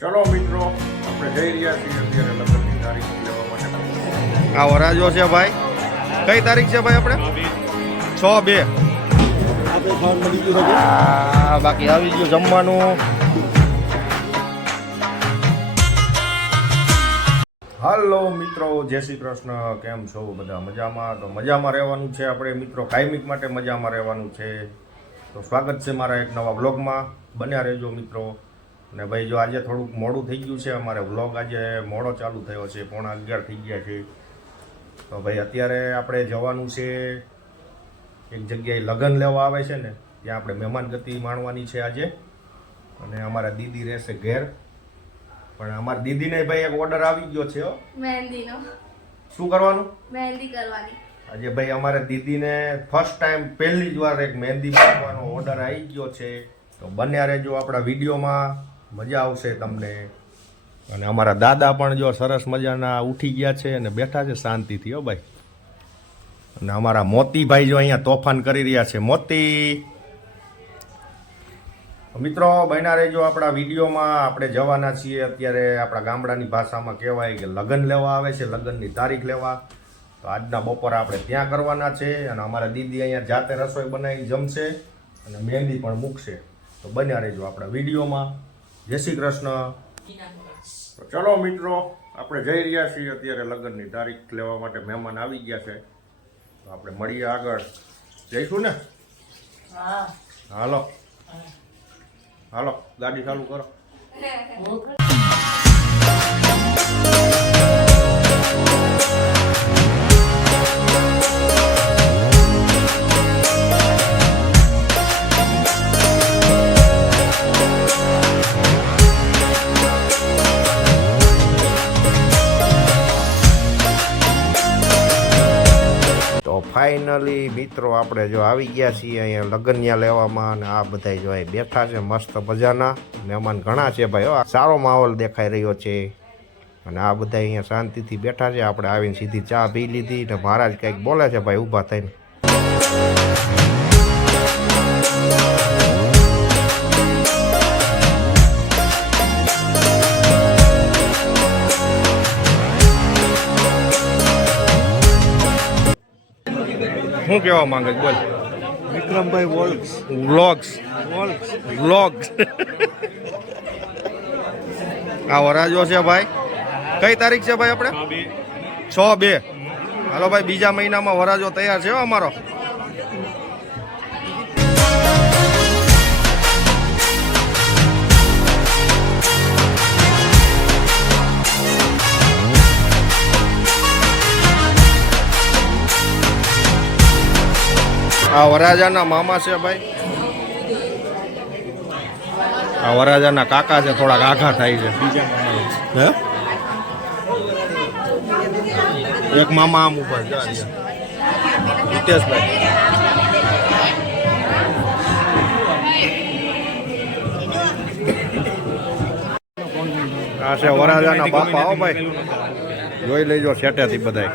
ચલો મિત્રો, આપણે જઈ રહ્યા છીએ અત્યારે લગ્નની તારીખ લેવા માટે. આ વરાજો છે ભાઈ. કઈ તારીખ છે ભાઈ? આપણે 6/2. બાકી આવી ગયું જમવાનું. હાલો મિત્રો, જય શ્રી કૃષ્ણ. કેમ છો બધા? મજામાં? તો મજામાં રહેવાનું છે આપણે મિત્રો, કાયમિક માટે મજામાં રહેવાનું છે. તો સ્વાગત છે મારા એક નવા વ્લોગમાં. બન્યા રહેજો મિત્રો. ને ભાઈ જો આજે થોડુંક મોડું થઈ ગયું છે, અમારે વ્લોગ આજે મોડો ચાલુ થયો છે, 11:15 થઈ ગયા છે. તો ભાઈ અત્યારે આપણે જવાનું છે એક જગ્યાએ, લગ્ન લેવા આવે છે ને ત્યાં આપણે મહેમાનગતિ માણવાની છે આજે. અને અમારા દીદી રહેશે ઘેર, પણ અમારા દીદીને ભાઈ એક ઓર્ડર આવી ગયો છે મહેંદીનો. શું કરવાનું? મહેંદી કરવાની. આજે ભાઈ અમારે દીદીને ફર્સ્ટ ટાઈમ પહેલી જ વાર એક મહેંદી મૂકવાનો ઓર્ડર આવી ગયો છે. તો બન્યા રહેજો આપણા વિડીયોમાં, મજા આવશે તમને. અને અમારા દાદા પણ જો સરસ મજાના ઉઠી ગયા છે અને બેઠા છે શાંતિથી. હો ભાઈ. અને અમારા મોતીભાઈ જો અહીંયા તોફાન કરી રહ્યા છે. મોતી મિત્રો બન્યા રહેજો આપણા વિડીયોમાં. આપણે જવાના છીએ અત્યારે, આપણા ગામડાની ભાષામાં કહેવાય કે લગ્ન લેવા આવે છે, લગ્નની તારીખ લેવા. તો આજના બપોરે આપણે ત્યાં કરવાના છે. અને અમારા દીદી અહીંયા જાતે રસોઈ બનાવીને જમશે અને મહેંદી પણ મૂકશે. તો બન્યા રહેજો આપણા વિડીયોમાં. જય શ્રી કૃષ્ણ. તો ચલો મિત્રો, આપણે જઈ રહ્યા છીએ અત્યારે લગ્નની તારીખ લેવા માટે. મહેમાન આવી ગયા છે, તો આપણે મળીએ આગળ. જઈશું ને? હાલો હાલો, ગાડી ચાલુ કરો. ફાઇનલી મિત્રો આપણે જો આવી ગયા છીએ અહીંયા લગ્નિયા લેવામાં. અને આ બધા જો અહીં બેઠા છે મસ્ત મજાના. મહેમાન ઘણા છે ભાઈ. સારો માહોલ દેખાઈ રહ્યો છે. અને આ બધા અહીંયા શાંતિથી બેઠા છે. આપણે આવીને સીધી ચા પી લીધી ને મહારાજ કંઈક બોલે છે ભાઈ ઊભા થઈને. શું કહેવા માંગે છે? બોલ વિક્રમભાઈ વ્લોગ્સ. આ વરાજો છે ભાઈ. કઈ તારીખ છે ભાઈ? આપણે 6/2. હાલો ભાઈ, બીજા મહિનામાં વરાજો તૈયાર છે અમારો. આ વરાજાના મામા છે ભાઈ. આ વરાજાના કાકા છે, થોડાક આઘા થાય છે. હે? એક મામા આમ ઉપર હિતેશભાઈ. આ છે વરાજાના બાપા. હો ભાઈ, જોઈ લેજો સેટેથી બધાય.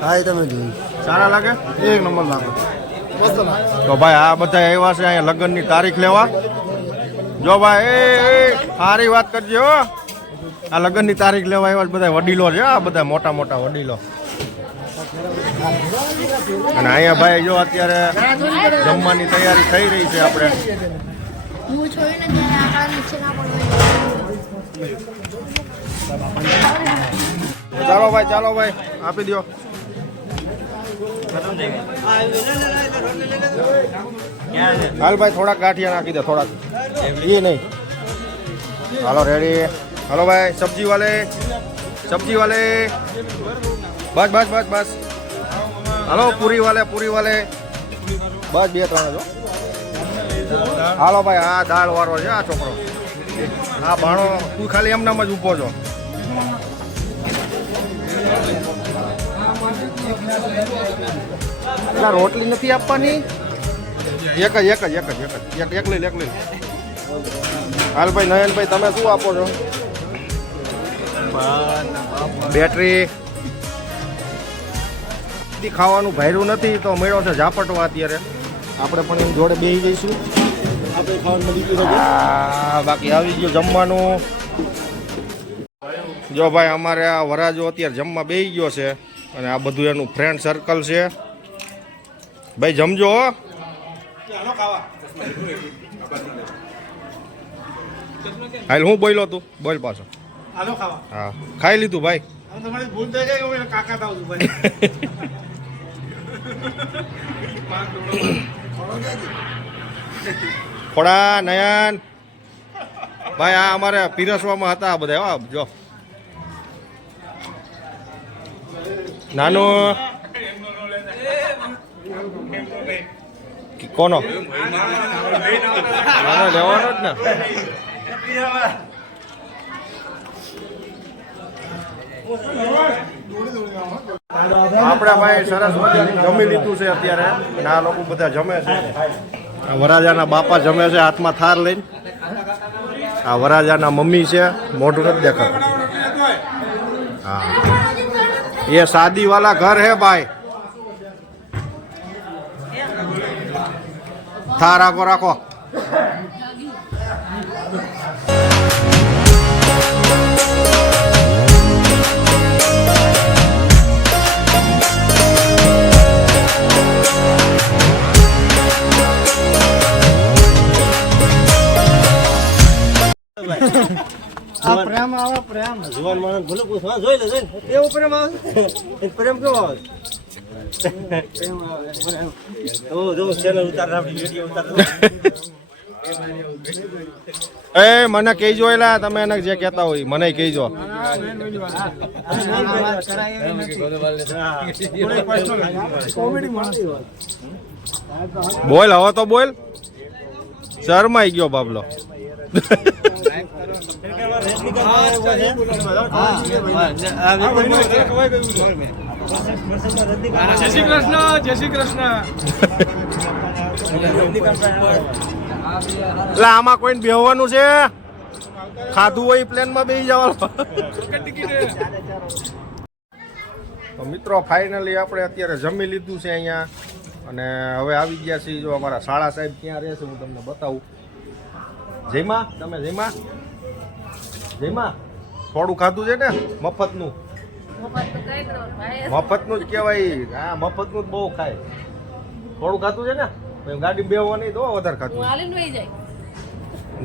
હા, તમે જોયું. સારા લાગે? એક નંબર લાગે. મસ્ત લાગે. તો ભાઈ આ બધા આવ્યા છે અહીંયા લગ્નની તારીખ લેવા. જો ભાઈ સારી વાત કરજો. આ લગ્નની તારીખ લેવા આવ્યા બધા વડીલો છે. આ બધા મોટા મોટા વડીલો. અને અહીંયા ભાઈ જો અત્યારે જમવાની તૈયારી થઈ રહી છે. આપણે ચાલો ભાઈ આપી દો. હાલ ભાઈ થોડાક ગાંઠિયા નાખી દે, થોડાક. એ નહીં. હાલો રેડી. હાલો ભાઈ, સબ્જી વાલે બસ. હાલો પૂરી વાલે બસ 2-3 જો. હાલો ભાઈ, આ દાળ વાળો છે આ છોકરો. આ ભાણો તું ખાલી એમનામ જ ઊભો છો. પેલા રોટલી નથી આપવાની? એક જ લઈ લે. હાલ ભાઈ નયનભાઈ, તમે શું આપો છો? બેટરી ખાવાનું ભાર્યું નથી તો મળ્યો છે ઝાપટવા. અત્યારે આપણે પણ એની જોડે બેસી જઈશું. બાકી આવી ગયું જમવાનું. જો ભાઈ અમારે આ વરાજો અત્યારે જમવા બેસી ગયો છે અને આ બધું એનું ફ્રેન્ડ સર્કલ છે. ભાઈ જમજો હો. હાલ હું બોલ્યો તું બોલ પાછો. હા ખાઈ લીધું ભાઈ. થોડા નયન ભાઈ આ અમારે પીરસવામાં હતા આ બધા. જો નાનું કોનો લેવાનો જ ને. આપણે ભાઈ સરસ મજાનું જમી લીધું છે અત્યારે. આ લોકો બધા જમે છે. વરાજાના બાપા જમે છે હાથમાં થાર લઈને. આ વરાજાના મમ્મી છે, મોઢું નથી દેખાતું. હા એ શાદી વાલા ઘર હે ભાઈ. થાર આગો રાખો. પ્રેમ આવે પ્રેમ જુવાન માણસ ભલે પૂછવા જોઈ લે એવો પ્રેમ આવે. પ્રેમ કેવો આવે? એ મને કહીજો એલા તમે એને જે કહેતા હોય મને કહીજો. બોલ હવે તો બોલ. શરમાઈ ગયો બાબલો. જય શ્રી કૃષ્ણ. એટલે આમાં કોઈને બેહવાનું છે? ખાધું હોય પ્લેનમાં બેસી જવાનું. તો મિત્રો ફાઇનલી આપણે અત્યારે જમી લીધું છે અહીંયા અને હવે આવી ગયા છીએ. જો અમારા શાળા સાહેબ ક્યાં રહે છે હું તમને બતાવું. જયમાં તમે જયમાં થોડું ખાધું છે ને મફતનું. મફતનું જ કહેવાય. હા મફતનું જ બહુ ખાય. થોડું ખાધું છે ને ગાડી બેહવા નહીં તો વધારે ખાધું.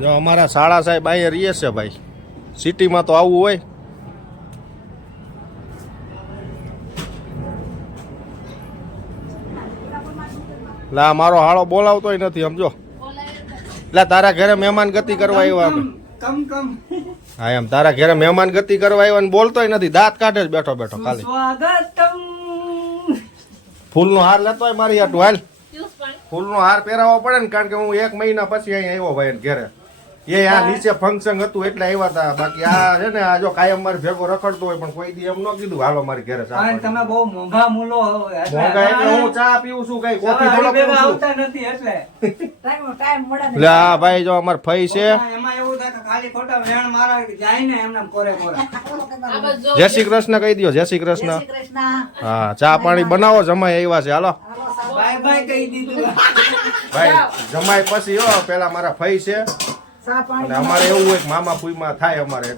જો અમારા શાળા સાહેબ અહીંયા રહીએ છે ભાઈ. સિટીમાં તો આવું હોય. લા મારો હાળો બોલાવતોય નથી સમજો. એટલે તારા ઘરે મહેમાન ગતિ કરવા આવ્યા અમે. હા એમ તારા ઘરે મહેમાન ગતિ કરવા આવ્યા ને બોલતોય નથી. દાંત કાઢે જ બેઠો બેઠો ખાલી. ફૂલનો હાર લેતો હોય મારી હાટું હાલ. ફૂલનો હાર પહેરાવવો પડે ને કારણ કે હું 1 મહિના પછી અહીંયા આવ્યો ભાઈ ઘરે. એ આ નીચે ફંક્શન હતું એટલે આવ્યા હતા. બાકી આ છે ને આ જો કાયમ મારી ભેગો રખડતો હોય પણ કોઈ દી એમ ન કીધું હાલો મારી ઘરે ચા. તમે બહુ મોંઘા મૂલો. મોંઘા એટલે હું ચા પીવું છું કઈ કોફી થોડો પીવું છું. નથી એટલે લે આ ભાઈ જો અમાર ફઈ છે. એમાં એવું થાય કે ખાલી ખોટા વેણ મારા જાય ને એમને કોરે કોરે. જય શ્રી કૃષ્ણ કહી દો. જય શ્રી કૃષ્ણ. હા ચા પાણી બનાવો. જમાઈ આવ્યા છે હાલો. બાય બાય કહી દીધું. ભાઈ જમાઈ પછી હો પેલા મારા ફઈ છે અને અમારે એવું હોય કે મામા ફૂઈમાં થાય અમારે.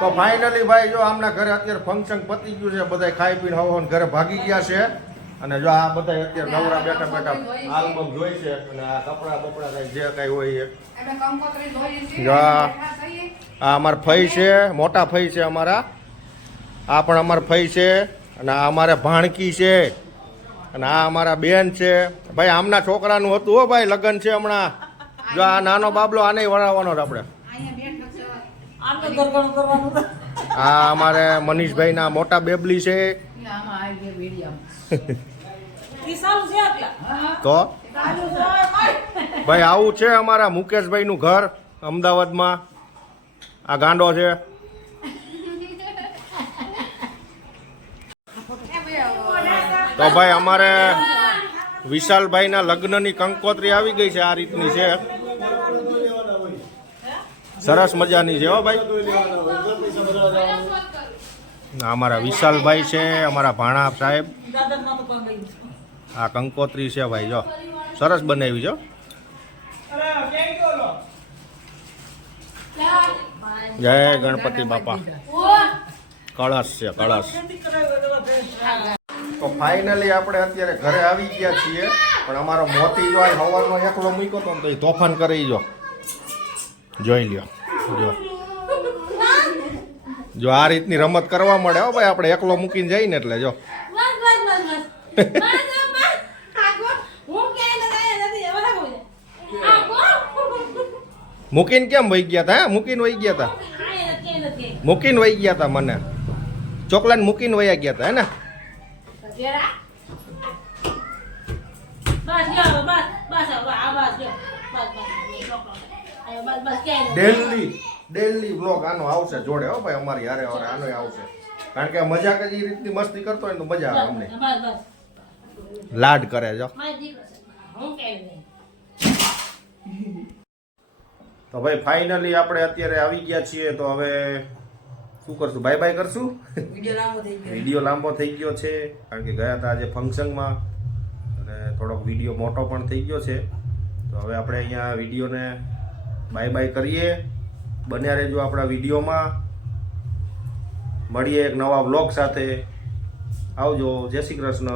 તો ફાઇનલી ભાઈ જો આમના ઘરે અત્યારે ફંક્શન પતી ગયું છે. બધા ખાઈ પીને હવન ઘરે ભાગી ગયા છે અને જો આ બધા અત્યારે નવરા બેઠા બેઠા આલ્બમ જોઈ છે અને આ કપડા બપડા કઈ જે કઈ હોય એ. જો આ અમારા ફઈ છે, મોટા ફઈ છે અમારા. આ પણ અમારા ફઈ છે અને આ અમારે ભાણકી છે અને આ અમારા બેન છે. ભાઈ આમના છોકરાનું હતું હો ભાઈ લગ્ન છે હમણાં. જો આ નાનો બાબલો આને વણાવવાનો જ આપણે. આ અમારે મનીષભાઈ ના મોટા બેબલી છે. તો ભાઈ આવું છે અમારા મુકેશભાઈનું ઘર અમદાવાદમાં. આ ગાંડો છે. તો ભાઈ અમારે વિશાલભાઈના લગ્નની કંકોત્રી આવી ગઈ છે. આ રીતની છે, સરસ મજાની છે હો ભાઈ. અમારા વિશાલભાઈ છે, અમારા ભાણા સાહેબ. આ કંકોત્રી છે ભાઈ, જો સરસ બનાવી છે. જય ગણપતિ બાપા. કળશ છે, કળશ. તો ફાઇનલી આપણે અત્યારે ઘરે આવી ગયા છીએ, પણ અમારો મોતી જો હવાનો એકલો મૂક્યો તો ને તો એ તોફાન કરી જોઈ લ્યો. જો આ રીતની રમત કરવા મળે હો ભાઈ, આપણે એકલો મૂકીને જઈને એટલે જો. મૂકીને કેમ વહી ગયા હતા? હે મૂકીને વહી ગયા હતા? મૂકીને વહી ગયા હતા મને. ચોકલાને મૂકીને વહી ગયા હતા હે ને? ડેલી બ્લોગ આનો આવશે જોડે હો ભાઈ, અમારી હારે આનો આવશે. કારણ કે મજાક જ એ રીતની મસ્તી કરતો હોય ને તો મજા આવે અમને. લાડ કરે જો. તો ભાઈ ફાઇનલી આપણે અત્યારે આવી ગયા છીએ. તો હવે શું કરશું? બાય બાય કરશું. વિડીયો લાંબો થઈ ગયો છે કારણ કે ગયા હતા આજે ફંક્શનમાં અને થોડોક વિડીયો મોટો પણ થઈ ગયો છે. તો હવે આપણે અહીંયા વિડીયોને બાય બાય કરીએ. બન્યા રહેજો આપણા વિડીયોમાં. મળીએ એક નવા વ્લોગ સાથે. આવજો. જય શ્રી કૃષ્ણ.